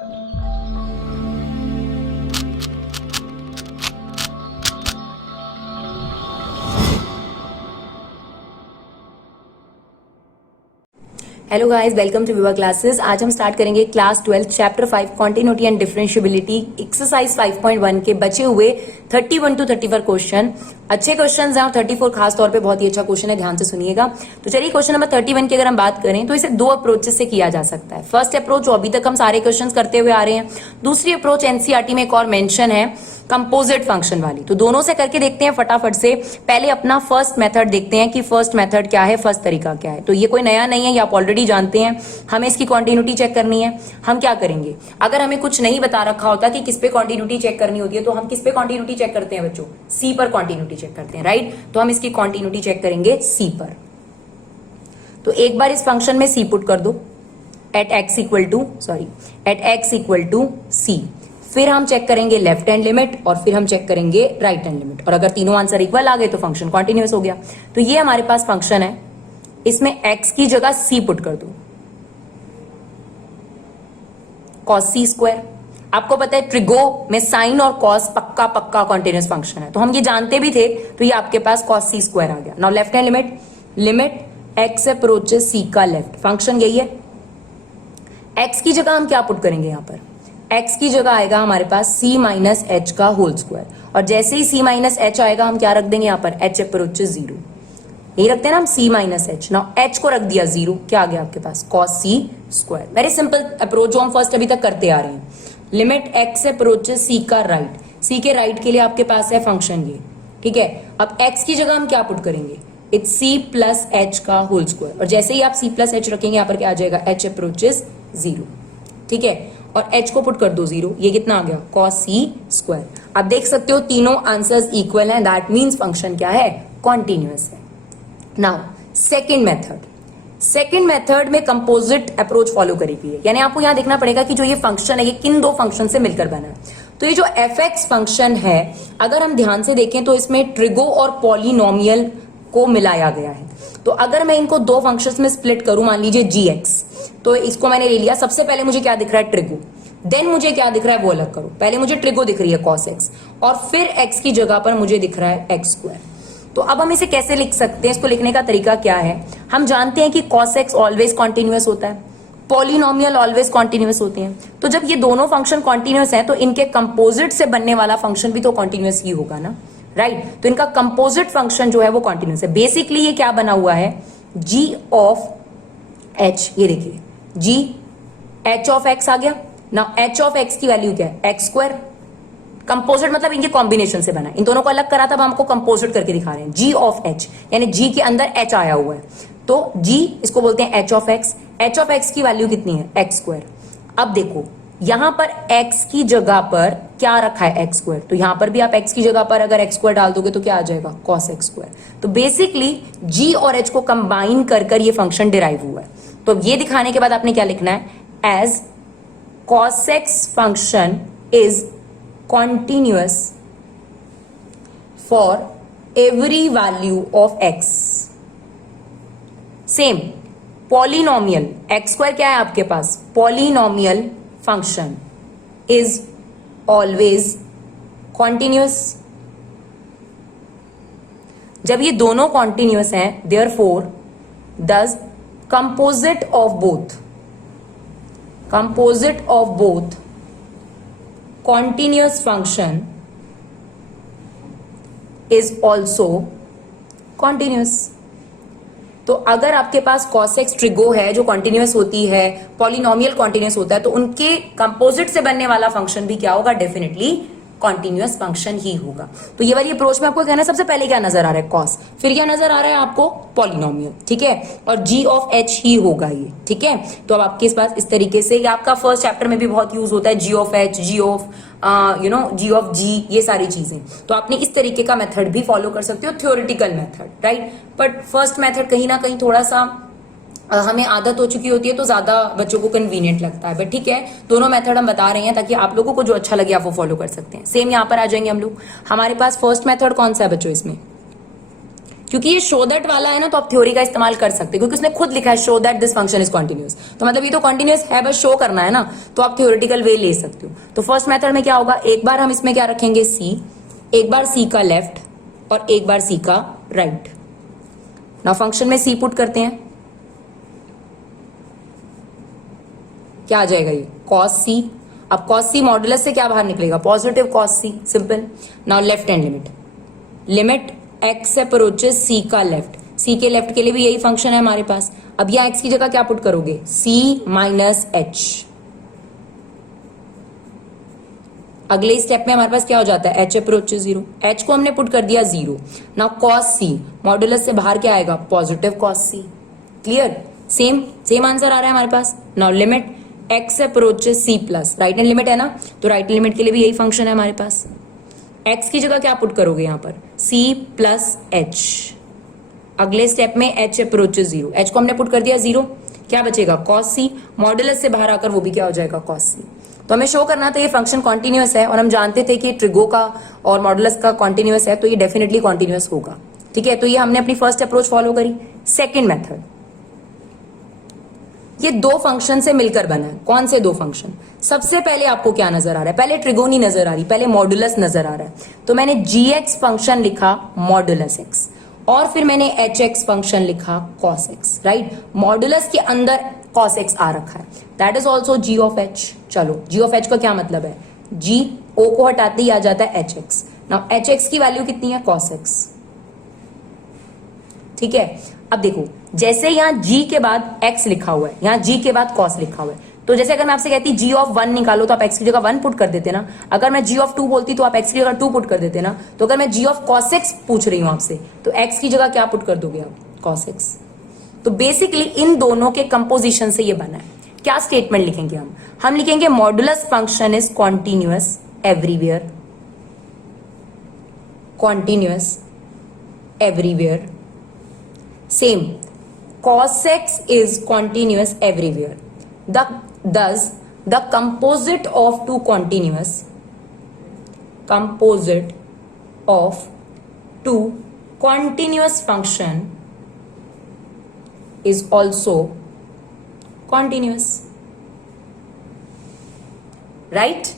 Hello guys, welcome to विवा classes. आज हम स्टार्ट करेंगे class 12 chapter 5 continuity and differentiability exercise 5.1 के बचे हुए 31 टू 34 क्वेश्चन। अच्छे क्वेश्चंस हैं और 34 खास तौर पे बहुत ही अच्छा क्वेश्चन है, ध्यान से सुनिएगा। तो चलिए क्वेश्चन नंबर 31 की अगर हम बात करें तो इसे दो अप्रोचेस से किया जा सकता है। फर्स्ट अप्रोच जो अभी तक हम सारे क्वेश्चन करते हुए आ रहे हैं, दूसरी अप्रोच एनसीईआरटी में एक और मेंशन है कंपोजिट फंक्शन वाली। तो दोनों से करके देखते हैं फटाफट से। पहले अपना फर्स्ट मेथड देखते हैं कि फर्स्ट मेथड क्या है, फर्स्ट तरीका क्या है। तो ये कोई नया नहीं है, ये आप ऑलरेडी जानते हैं। हमें इसकी कॉन्टिन्यूटी चेक करनी है। हम क्या करेंगे, अगर हमें कुछ नहीं बता रखा होता कि किस पे कॉन्टिन्यूटी चेक करनी होती है, तो हम किस पे कॉन्टिन्यूटी चेक करते हैं बच्चों? सी पर कॉन्टिन्यूटी चेक करते हैं, राइट। तो हम इसकी कॉन्टिन्यूटी चेक करेंगे सी पर। तो एक बार इस फंक्शन में सी पुट कर दो एट एक्स इक्वल टू सी। फिर हम चेक करेंगे लेफ्ट हैंड लिमिट और फिर हम चेक करेंगे राइट हैंड लिमिट, और अगर तीनों आंसर इक्वल आ गए तो फंक्शन कॉन्टिन्यूअस हो गया। तो ये हमारे पास फंक्शन है, इसमें x की जगह c पुट कर दो, cos c स्क्वायर। आपको पता है ट्रिगो में साइन और कॉस पक्का पक्का कॉन्टिन्यूअस फंक्शन है, तो हम ये जानते भी थे। तो ये आपके पास cos c स्क्वायर आ गया। Now left hand limit x approaches c का लेफ्ट, फंक्शन यही है। x की जगह हम क्या पुट करेंगे यहाँ पर? x की जगह आएगा हमारे पास c माइनस एच का होल स्क्वायर, और जैसे ही c माइनस एच आएगा हम क्या रख देंगे यहाँ पर? h approaches 0। यही रखते हैं ना हम c minus H. Now h को रख दिया 0, क्या आ गया आपके पास? cos c square. Very simple approach जो हम फर्स्ट अभी तक करते आ रहे हैं। लिमिट x अप्रोचेस c का राइट, c के राइट के लिए आपके पास है फंक्शन ये, ठीक है। अब x की जगह हम क्या पुट करेंगे? इट्स c प्लस एच का होल स्क्वायर, और जैसे ही आप c प्लस एच रखेंगे यहाँ पर क्या आ जाएगा? h अप्रोचेस 0, ठीक है। और h को पुट कर दो 0, ये कितना आ गया? cos c square. अब देख सकते हो तीनों आंसर्स इक्वल हैं, दैट मींस फंक्शन क्या है? कॉन्टिन्यूअस है। नाउ सेकेंड मेथड में कंपोजिट अप्रोच फॉलो करेगी, यानी आपको यहां देखना पड़ेगा कि जो ये फंक्शन है ये किन दो फंक्शन से मिलकर बना है। तो ये जो fx फंक्शन है, अगर हम ध्यान से देखें तो इसमें ट्रिगो और पॉलिनोमियल को मिलाया गया है। तो अगर मैं इनको दो फंक्शंस में स्प्लिट करूं, मान लीजिए gx, तो इसको मैंने ले लिया। सबसे पहले मुझे क्या दिख रहा है? ट्रिगो। देन मुझे क्या दिख रहा है वो अलग करो। पहले मुझे ट्रिगो दिख रही है cos x, और फिर x की जगह पर मुझे दिख रहा है x स्क्वायर। तो अब हम इसे कैसे लिख सकते हैं? इसको लिखने का तरीका क्या है? हम जानते हैं कि cos x ऑलवेज कॉन्टिन्यूअस होता है, पॉलिनोमियल ऑलवेज कॉन्टिन्यूअस होते हैं। तो जब ये दोनों फंक्शन कॉन्टिन्यूअस हैं तो इनके कंपोजिट से बनने वाला फंक्शन भी तो कॉन्टिन्यूअस ही होगा ना, राइट। तो इनका कंपोजिट फंक्शन जो है वो कॉन्टिन्यूअस है। बेसिकली ये क्या बना हुआ है? g ऑफ h, ये देखिए g h ऑफ x आ गया ना। h ऑफ x की वैल्यू क्या है? x square. कंपोजिट मतलब इनके कॉम्बिनेशन से बना है, इन दोनों को अलग करा था, अब हमको कंपोजिट करके दिखा रहे हैं। g ऑफ h यानी g के अंदर h आया हुआ है, तो g इसको बोलते हैं h of x। h of x की वैल्यू कितनी है? x square. अब देखो यहां पर x की जगह पर क्या रखा है? x square. तो यहां पर भी आप x की जगह पर अगर x स्क्वायर डाल दोगे तो क्या आ जाएगा? cos x square. तो बेसिकली g और h को कंबाइन कर कर ये फंक्शन डिराइव हुआ है। तो ये दिखाने के बाद आपने क्या लिखना है? As cos x function is continuous for every value of x। Same polynomial x square क्या है आपके पास? Polynomial function is always continuous. जब ये दोनों कॉन्टिन्यूअस हैं, therefore thus composite of both continuous function is also continuous। तो अगर आपके पास cos x ट्रिगो है जो कॉन्टिन्यूअस होती है, पॉलिनोमियल कॉन्टिन्यूअस होता है, तो उनके कंपोजिट से बनने वाला फंक्शन भी क्या होगा? डेफिनेटली कॉन्टिन्यूअस फंक्शन ही होगा। तो ये वाली अप्रोच में आपको कहना है सबसे पहले क्या नजर आ रहा है? cos, फिर क्या नजर आ रहा है आपको? पॉलिनोमियल, ठीक है, और g ऑफ h ही होगा ये, ठीक है। तो अब आपके पास इस तरीके से, आपका फर्स्ट चैप्टर में भी बहुत यूज होता है g of h, g of g of g, ये सारी चीजें। तो आपने इस तरीके का मेथड भी फॉलो कर सकते हो, theoretical method, right. But first method कहीं ना कहीं थोड़ा सा हमें आदत हो चुकी होती है तो ज्यादा बच्चों को कन्वीनियंट लगता है, बट ठीक है, दोनों मेथड हम बता रहे हैं ताकि आप लोगों को जो अच्छा लगे आप वो फॉलो कर सकते हैं। सेम यहाँ पर आ जाएंगे हम लोग। हमारे पास फर्स्ट मेथड कौन सा है बच्चों? इसमें क्योंकि ये शो दैट वाला है ना, तो आप थ्योरी का इस्तेमाल कर सकते हैं, क्योंकि उसने खुद लिखा है show that this function is continuous, तो मतलब ये तो कॉन्टिन्यूअस है, बस शो करना है ना, तो आप थ्योरेटिकल वे ले सकते हो। तो फर्स्ट मेथड में क्या होगा, एक बार हम इसमें क्या रखेंगे सी, एक बार सी का लेफ्ट और एक बार सी का राइट। नाउ फंक्शन में सी पुट करते हैं, क्या आ जाएगा ये कॉस सी। अब कॉस सी मॉडुलस से क्या बाहर निकलेगा, positive cos c, simple. Now left hand limit, limit x approaches c का लेफ्ट, c के लेफ्ट के लिए भी यही फंक्शन है हमारे पास। अब यहाँ x की जगह क्या पुट करोगे, c माइनस h। अगले स्टेप में हमारे पास क्या हो जाता है, h अप्रोचेस 0, h को हमने पुट कर दिया 0। नाउ cos c, मॉडुलस से बाहर क्या आएगा, positive cos c। Clear, same answer आ रहा है हमारे पास। Now limit x approaches c plus, right hand limit है ना, तो राइट हैंड लिमिट के लिए भी यही फंक्शन है हमारे पास। x की जगह क्या पुट करोगे यहाँ पर, c प्लस h। अगले स्टेप में h अप्रोचेस 0, h को हमने पुट कर दिया 0, क्या बचेगा cos c, मॉडुलस से बाहर आकर वो भी क्या हो जाएगा cos c। तो हमें शो करना था ये फंक्शन कॉन्टिन्यूअस है, और हम जानते थे कि ट्रिगो का और मॉडुलस का कॉन्टिन्यूअस है, तो ये डेफिनेटली कॉन्टिन्यूअस होगा। ठीक है, तो ये हमने अपनी फर्स्ट अप्रोच फॉलो करी। सेकेंड मेथड, ये दो फंक्शन से मिलकर बना है। कौन से दो फंक्शन, सबसे पहले आपको क्या नजर आ रहा है, पहले ट्रिगोनी नजर आ रही, पहले मॉडुलस नजर आ रहा है, तो मैंने gx फंक्शन लिखा मॉडुलस x, और फिर मैंने hx फंक्शन लिखा cos x, राइट। मॉडुलस के अंदर cos x आ रखा है, that is also g of h। चलो g ऑफ h का क्या मतलब है, g o को हटाते ही आ जाता है hx। नाउ hx की वैल्यू कितनी है, cos x। ठीक है, अब देखो जैसे यहाँ g के बाद x लिखा हुआ है, यहाँ g के बाद cos लिखा हुआ है, तो जैसे अगर मैं आपसे कहती g ऑफ 1 निकालो तो आप x की जगह 1 पुट कर देते ना, अगर मैं g ऑफ 2 बोलती तो आप x की जगह 2 पुट कर देते ना, तो अगर मैं g ऑफ cos x पूछ रही हूं आपसे तो x की जगह क्या पुट कर दोगे आप, cos x। तो बेसिकली इन दोनों के कंपोजिशन से ये बना है। क्या स्टेटमेंट लिखेंगे हम लिखेंगे modulus function is continuous everywhere, continuous everywhere. Same, cos x is continuous everywhere. Thus, the composite of two continuous function is also continuous. Right?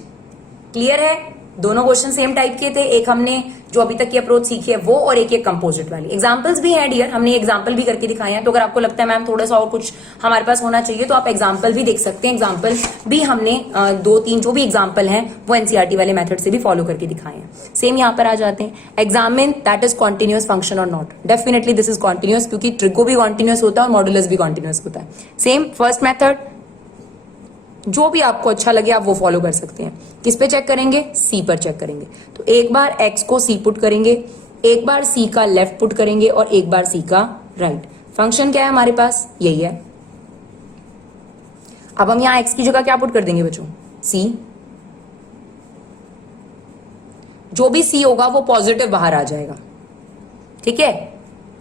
Clear है? दोनों क्वेश्चन सेम टाइप के थे, एक हमने जो अभी तक की अप्रोच सीखी है वो, और एक कंपोजिट वाली। एग्जांपल्स भी हैं डियर, हमने एग्जांपल भी करके दिखाए हैं, तो अगर आपको लगता है मैम थोड़ा सा और कुछ हमारे पास होना चाहिए तो आप एग्जांपल भी देख सकते हैं। एग्जांपल भी हमने 2-3 जो भी एग्जांपल हैं वो एनसीईआरटी वाले मेथड से भी फॉलो करके दिखाए हैं। सेम यहाँ पर आ जाते हैं, examine that is continuous function और not. Definitely this is continuous, क्योंकि ट्रिगो भी कॉन्टिन्यूअस होता है और मॉडुलस भी कॉन्टिन्यूअस होता है। सेम फर्स्ट मेथड, जो भी आपको अच्छा लगे आप वो फॉलो कर सकते हैं। किस पे चेक करेंगे, सी पर चेक करेंगे। तो एक बार x को सी पुट करेंगे, एक बार सी का लेफ्ट पुट करेंगे और एक बार सी का राइट। फंक्शन क्या है हमारे पास, यही है। अब हम यहां x की जगह क्या पुट कर देंगे बच्चों, c। जो भी c होगा वो पॉजिटिव बाहर आ जाएगा। ठीक है,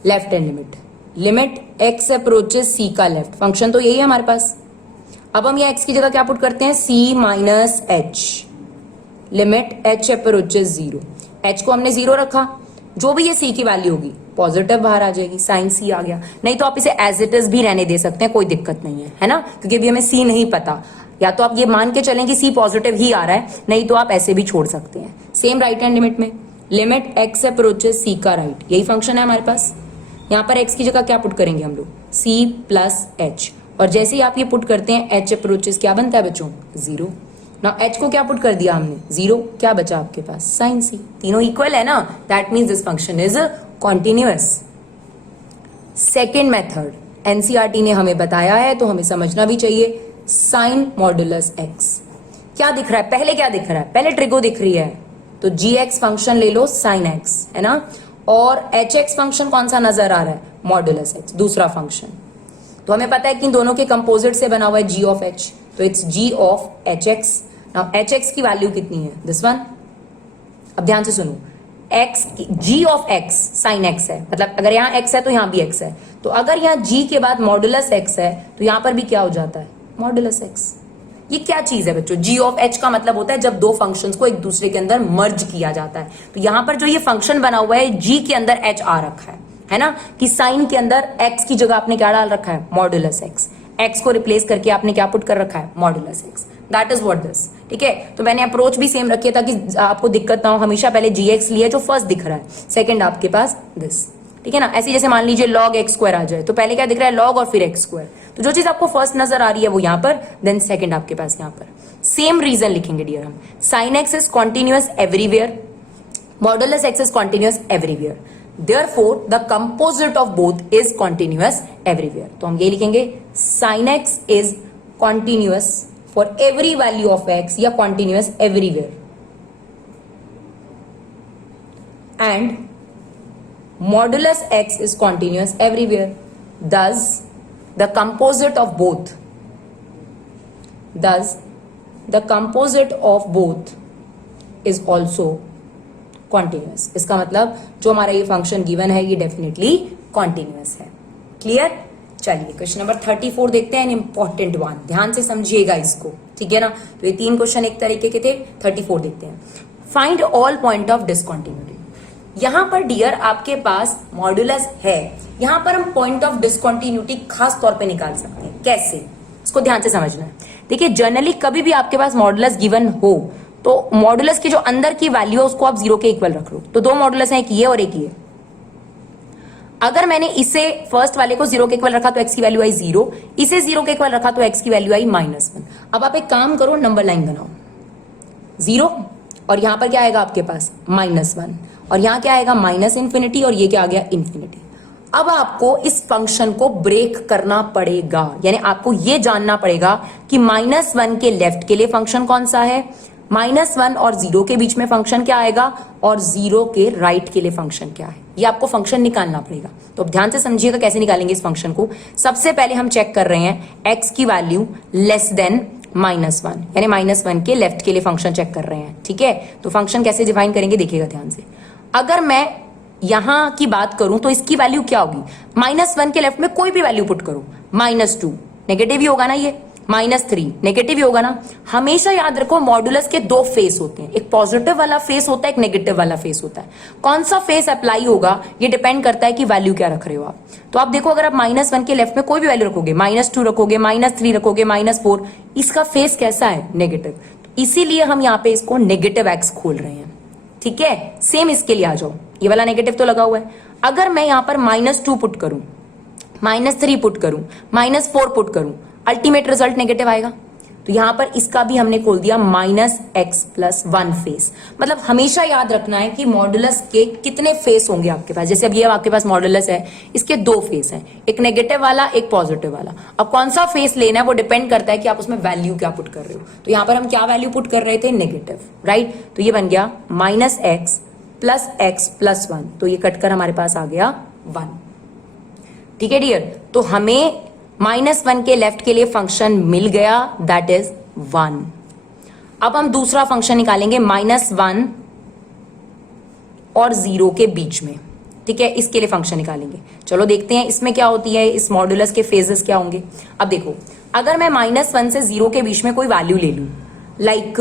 left hand limit, limit x approaches c का लेफ्ट, फंक्शन तो यही है हमारे पास। अब हम यहाँ x की जगह क्या पुट करते हैं, c minus h, limit h approaches 0। h को हमने 0 रखा, जो भी ये c की वैल्यू होगी पॉजिटिव बाहर आ जाएगी, साइन c आ गया। नहीं तो आप इसे एज इट इज भी रहने दे सकते हैं, कोई दिक्कत नहीं है ना, क्योंकि अभी हमें c नहीं पता। या तो आप ये मान के चलें कि c पॉजिटिव ही आ रहा है, नहीं तो आप ऐसे भी छोड़ सकते हैं। सेम राइट हैंड लिमिट में, लिमिट x अप्रोचेस c का राइट, यही फंक्शन है हमारे पास। यहाँ पर x की जगह क्या पुट करेंगे हम लोग, c प्लस h, और जैसे ही आप ये पुट करते हैं h अप्रोचेस क्या बनता है बच्चों, 0। नाउ h को क्या पुट कर दिया हमने, 0, क्या बचा आपके पास, साइन c। तीनों इक्वल है ना, that means this function is continuous. Second method NCERT ने हमें बताया है तो हमें समझना भी चाहिए, साइन मॉडुलस x। क्या दिख रहा है, पहले क्या दिख रहा है, पहले ट्रिगो दिख रही है, तो gx फंक्शन ले लो साइन x, है ना, और hx फंक्शन कौन सा नजर आ रहा है, मॉडुलस x, दूसरा फंक्शन। तो हमें पता है कि इन दोनों के कंपोजिट से बना हुआ है g ऑफ h, तो it's g of hx। Now hx की वैल्यू कितनी है, दिस वन। अब ध्यान से सुनो, x g of x sine x है, मतलब अगर यहाँ x है तो यहाँ भी x है, तो अगर यहाँ g के बाद मॉडुलस x है तो यहाँ पर भी क्या हो जाता है, मॉडुलस x। ये क्या चीज है बच्चों, g ऑफ h का मतलब होता है जब दो फंक्शंस को एक दूसरे के अंदर मर्ज किया जाता है। तो यहाँ पर जो ये फंक्शन बना हुआ है g के अंदर h आ रखा है है ना, कि साइन के अंदर x की जगह आपने क्या डाल रखा है, मॉड्यूलस x, x को रिप्लेस करके आपने क्या पुट कर रखा है, modulus x, that is what this. ठीक है, तो मैंने अप्रोच भी सेम रखी है ताकि आपको दिक्कत ना हो, हमेशा पहले gx लिया जो फर्स्ट दिख रहा है, सेकंड आपके पास दिस। ठीक है ना, ऐसे जैसे मान लीजिए log x स्क्वायर आ जाए तो पहले क्या दिख रहा है, log और फिर x स्क्वायर, तो जो चीज आपको फर्स्ट नजर आ रही है वो यहाँ पर, देन सेकंड आपके पास यहाँ पर। सेम रीजन लिखेंगे डियर हम, sin x is continuous everywhere, modulus x is continuous everywhere, therefore the composite of both is continuous everywhere। तो हम ये लिखेंगे sin x is continuous for every value of x या continuous everywhere, and modulus x is continuous everywhere, thus the composite of both is also continuous. इसका मतलब जो हमारा ये फंक्शन गिवन है ये डेफिनेटली कॉन्टिन्यूअस है। क्लियर? चलिए क्वेश्चन नंबर 34 देखते हैं, इंपॉर्टेंट वन, ध्यान से समझिएगा इसको, ठीक है ना। तो ये 3 क्वेश्चन एक तरीके के थे। 34 देखते हैं, find all point of discontinuity. यहां पर डियर आपके पास मॉड्यूलस है, यहां पर हम पॉइंट ऑफ डिसकंटिन्यूटी खास तौर पे निकाल सकते हैं। कैसे, इसको ध्यान से समझना है। देखिए जनरली कभी भी आपके पास मॉड्यूलस गिवन हो तो मॉड्यूलस की जो अंदर की वैल्यू है उसको आप 0 के इक्वल रख लो। तो 2 मॉड्यूलस हैं, एक ये और एक ये। अगर मैंने इसे फर्स्ट वाले को 0 के इक्वल रखा तो x की वैल्यू आई 0, इसे 0 के इक्वल रखा तो x की वैल्यू आई -1। अब आप एक काम करो, नंबर लाइन बनाओ, 0 और यहां पर क्या आएगा आपके पास -1 और यहां क्या आएगा -∞ और ये क्या आ गया इन्फिनिटी। अब आपको इस फंक्शन को ब्रेक करना पड़ेगा, यानी आपको ये जानना पड़ेगा कि -1 के लेफ्ट के लिए फंक्शन कौन सा है, -1 और 0 के बीच में फंक्शन क्या आएगा और 0 के राइट के लिए फंक्शन क्या है, ये आपको फंक्शन निकालना पड़ेगा। तो अब ध्यान से समझिएगा कैसे निकालेंगे इस फंक्शन को। सबसे पहले हम चेक कर रहे हैं x की वैल्यू लेस देन -1, यानी -1 के लेफ्ट के लिए फंक्शन चेक कर रहे हैं। ठीक है, तो फंक्शन कैसे डिफाइन करेंगे देखिएगा ध्यान से। अगर मैं यहां की बात करूं तो इसकी वैल्यू क्या होगी, -1 के लेफ्ट में कोई भी वैल्यू पुट करो, -2 नेगेटिव ही होगा ना, ये -3 नेगेटिव ही होगा ना। हमेशा याद रखो मॉड्यूलस के 2 फेस होते हैं, एक पॉजिटिव वाला फेस होता है, एक नेगेटिव वाला फेस होता है। कौन सा फेस अप्लाई होगा ये डिपेंड करता है कि वैल्यू क्या रख रहे हो आप। तो आप देखो अगर आप -1 के लेफ्ट में कोई भी वैल्यू रखोगे, -2 रखोगे, -3 रखोगे, -4, इसका फेस कैसा है, नेगेटिव। इसीलिए हम यहाँ पे इसको नेगेटिव x खोल रहे हैं। ठीक है, सेम इसके लिए आ जाओ, ये वाला नेगेटिव तो लगा हुआ है। अगर मैं यहाँ पर -2 पुट करूं, -3 पुट करूं, -4 पुट करूं, अल्टीमेट रिजल्ट नेगेटिव आएगा। तो यहां पर इसका भी हमने खोल दिया -x+1 फेस। मतलब हमेशा याद रखना है कि मॉड्यूलस के कितने फेस होंगे आपके पास। जैसे अब ये आपके पास मॉड्यूलस है, इसके 2 फेस हैं, एक नेगेटिव वाला एक पॉजिटिव वाला। अब कौन सा फेस लेना है वो डिपेंड करता है कि आप उसमें वैल्यू क्या पुट कर रहे हो। तो यहां पर हम क्या वैल्यू पुट कर रहे थे, नेगेटिव, राइट। तो ये बन गया -x+x+1, तो ये कटकर हमारे पास आ गया 1। ठीक है डियर, तो हमें -1 के लेफ्ट के लिए फंक्शन मिल गया, दैट इज 1। अब हम दूसरा फंक्शन निकालेंगे -1 और 0 के बीच में। ठीक है, इसके लिए फंक्शन निकालेंगे। चलो देखते हैं इसमें क्या होती है, इस मॉड्यूलस के फेजेस क्या होंगे। अब देखो अगर मैं -1 से 0 के बीच में कोई वैल्यू ले लूं, लाइक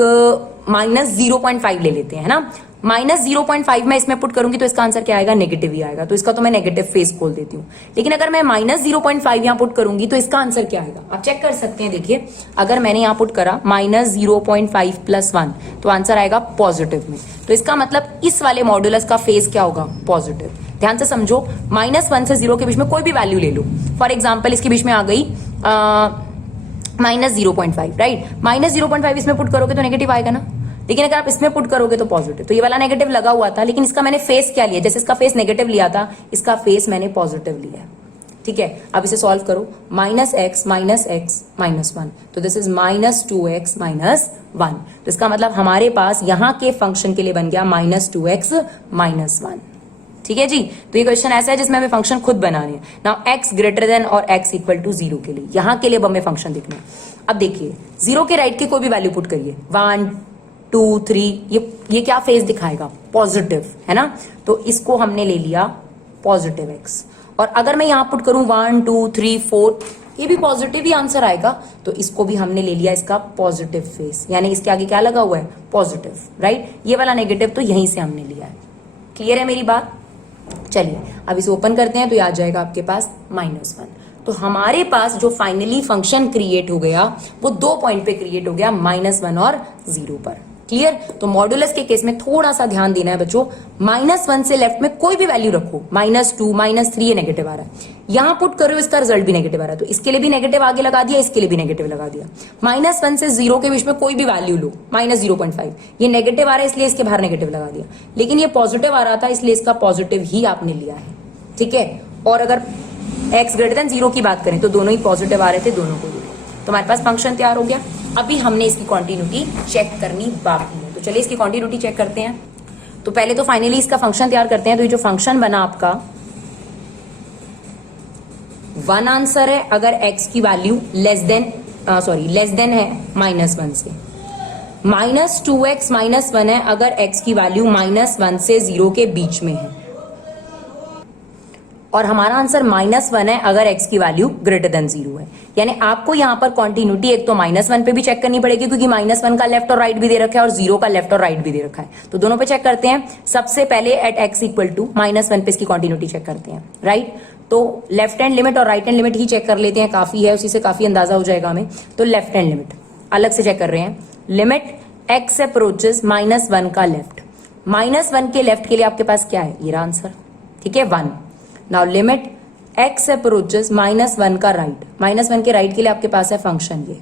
-0.5 ले लेते हैं, है ना। -0.5 मैं इसमें पुट करूंगी तो इसका आंसर क्या आएगा, नेगेटिव ही आएगा। तो इसका तो मैं नेगेटिव फेस खोल देती हूँ। लेकिन अगर मैं -0.5 यहाँ पुट करूंगी तो इसका आंसर क्या आएगा, आप चेक कर सकते हैं। देखिए अगर मैंने यहाँ पुट करा -0.5+1 तो आंसर आएगा पॉजिटिव में। तो इसका मतलब इस वाले मॉड्यूलस का फेस क्या होगा, पॉजिटिव। ध्यान से समझो, -1 से 0 के बीच में कोई भी वैल्यू ले लो। फॉर एग्जाम्पल इसके बीच में आ गई -0.5, राइट। -0.5 इसमें पुट करोगे तो नेगेटिव आएगा ना, लेकिन अगर आप इसमें पुट करोगे तो पॉजिटिव। तो ये वाला नेगेटिव लगा हुआ था, लेकिन इसका मैंने फेस क्या लिया, जैसे इसका फेस नेगेटिव लिया था, इसका फेस मैंने पॉजिटिव लिया। ठीक है, अब इसे सॉल्व करो, -x -1, तो दिस इज -2x -1। तो इसका मतलब हमारे पास यहाँ के फंक्शन के लिए बन गया -2x -1। ठीक है जी, तो ये क्वेश्चन ऐसा है जिसमें हमें फंक्शन खुद बनाने हैं। नाउ x ग्रेटर देन और x इक्वल टू 0 के लिए, यहाँ के लिए अब हमें फंक्शन देखना है। अब देखिए 0 के राइट की कोई भी वैल्यू पुट करिए, 1 2 3, ये क्या फेस दिखाएगा, पॉजिटिव, है ना। तो इसको हमने ले लिया पॉजिटिव x। और अगर मैं यहां पुट करूं 1 2 3 4, ये भी पॉजिटिव ही आंसर आएगा। तो इसको भी हमने ले लिया इसका पॉजिटिव फेस, यानी इसके आगे क्या लगा हुआ है, पॉजिटिव, राइट। ये वाला नेगेटिव तो यहीं से हमने लिया है। क्लियर है मेरी बात, चलिए अब इसे ओपन करते हैं तो ये आ जाएगा आपके पास -1। तो हमारे पास जो फाइनली फंक्शन क्रिएट हो गया वो 2 पॉइंट पे क्रिएट हो गया, -1 और 0 पर। क्लियर? तो मॉडुलस के केस में थोड़ा सा ध्यान देना है बच्चों, -1 से लेफ्ट में कोई भी वैल्यू रखो, -2 -3 ये नेगेटिव आ रहा है, यहां पुट करो इसका रिजल्ट भी नेगेटिव आ रहा है, तो इसके लिए भी नेगेटिव आगे लगा दिया, इसके लिए भी नेगेटिव लगा दिया। -1 से 0 के बीच में कोई भी वैल्यू लो, -0.5, ये नेगेटिव आ रहा है इसलिए इसके बाहर नेगेटिव लगा दिया, लेकिन ये पॉजिटिव आ रहा था इसलिए इसका पॉजिटिव ही आपने लिया है। ठीक है? और अगर x > 0 की बात करें तो दोनों ही पॉजिटिव आ रहे थे, दोनों को लिए तो हमारे पास फंक्शन तैयार हो गया। अभी हमने इसकी कॉन्टिन्यूटी चेक करनी बाकी है, तो चलिए इसकी कॉन्टिन्यूटी चेक करते हैं। तो पहले तो फाइनली इसका फंक्शन तैयार करते हैं। तो ये जो फंक्शन बना आपका 1 आंसर है अगर x की वैल्यू लेस देन है -1 से, -2x -1 है अगर x की वैल्यू -1 से 0 के बीच में है, और हमारा आंसर -1 है अगर x की वैल्यू > 0 है। यानी आपको यहां पर कॉन्टिन्यूटी एक तो -1 पे भी चेक करनी पड़ेगी क्योंकि -1 का लेफ्ट और राइट भी दे रखा है और 0 का लेफ्ट और राइट भी दे रखा है, तो दोनों पे चेक करते हैं। सबसे पहले एट x = -1 पे इसकी कॉन्टिन्यूटी चेक करते हैं, राइट? तो लेफ्ट हैंड लिमिट और राइट हैंड लिमिट ही चेक कर लेते हैं, काफी है, उसी से काफी अंदाजा हो जाएगा हमें। तो लेफ्ट हैंड लिमिट अलग से चेक कर रहे हैं, लिमिट x अप्रोचेस -1 का लेफ्ट, -1 के लेफ्ट के लिए आपके पास क्या है, ये रहा आंसर। ठीक है, 1। नाउ लिमिट x अप्रोचेस -1 का राइट, -1 के राइट के लिए आपके पास है फंक्शन ये।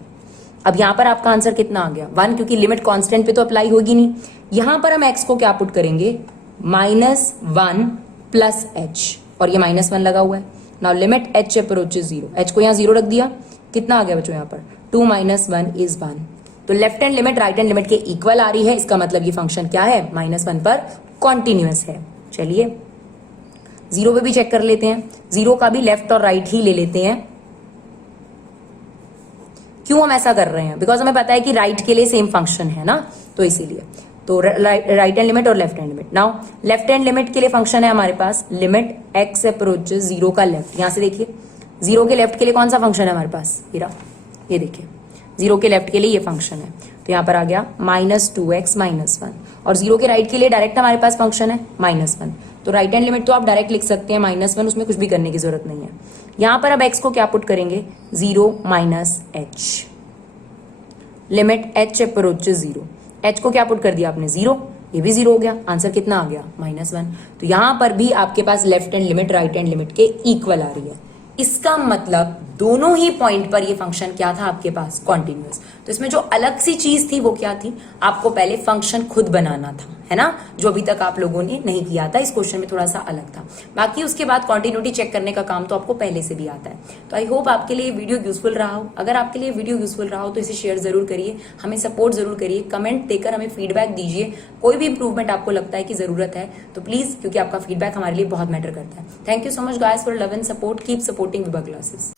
अब यहां पर आपका आंसर कितना आ गया, 1, क्योंकि लिमिट कांस्टेंट पे तो अप्लाई होगी नहीं। यहां पर हम x को क्या पुट करेंगे, -1 प्लस h, और ये -1 लगा हुआ है। Now limit h approaches 0, h को यहां 0 रख दिया, कितना आ गया बच्चों यहाँ पर, 2 - 1 = 1। तो left hand limit right hand limit के इक्वल आ रही है, इसका मतलब ये फंक्शन क्या है, -1 पर कॉन्टिन्यूअस है। चलिए 0 पे भी चेक कर लेते हैं, 0 का भी लेफ्ट और राइट ही ले लेते हैं। क्यों हम ऐसा कर रहे हैं, बिकॉज हमें पता है कि राइट के लिए सेम फंक्शन है ना, तो इसीलिए। तो राइट हैंड लिमिट और left hand limit. Now left hand limit के लिए फंक्शन है हमारे पास लिमिट x अप्रोचेस 0 का लेफ्ट। यहां से देखिए 0 के लेफ्ट के लिए कौन सा फंक्शन है हमारे पास, ये देखिए 0 के लेफ्ट के लिए ये फंक्शन है, तो यहां पर आ गया -2x -1, और 0 के राइट के लिए डायरेक्ट हमारे पास फंक्शन है -1। तो राइट हैंड लिमिट तो आप डायरेक्ट लिख सकते हैं -1, उसमें कुछ भी करने की जरूरत नहीं है। यहां पर अब x को क्या पुट करेंगे, 0 - h, limit h approaches 0, h को क्या पुट कर दिया आपने, 0, ये भी 0 हो गया, आंसर कितना आ गया, -1। तो यहां पर भी आपके पास left hand limit right hand limit के इक्वल आ रही है। इसका मतलब दोनों ही पॉइंट पर ये फंक्शन क्या था आपके पास, कॉन्टिन्यूअस। तो इसमें जो अलग सी चीज थी वो क्या थी, आपको पहले फंक्शन खुद बनाना था, है ना, जो अभी तक आप लोगों ने नहीं किया था। इस क्वेश्चन में थोड़ा सा अलग था, बाकी उसके बाद कॉन्टिन्यूटी चेक करने का काम तो आपको पहले से भी आता है। तो आई होप आपके लिए वीडियो यूजफुल रहा हो। अगर आपके लिए वीडियो यूजफुल रहा हो तो इसे शेयर जरूर करिए, हमें सपोर्ट जरूर करिए, कमेंट देकर हमें फीडबैक दीजिए। कोई भी इंप्रूवमेंट आपको लगता है कि जरूरत है तो प्लीज, क्योंकि आपका फीडबैक हमारे लिए बहुत मैटर करता है। Thank you so much guys for love and support, keep supporting Vibha classes.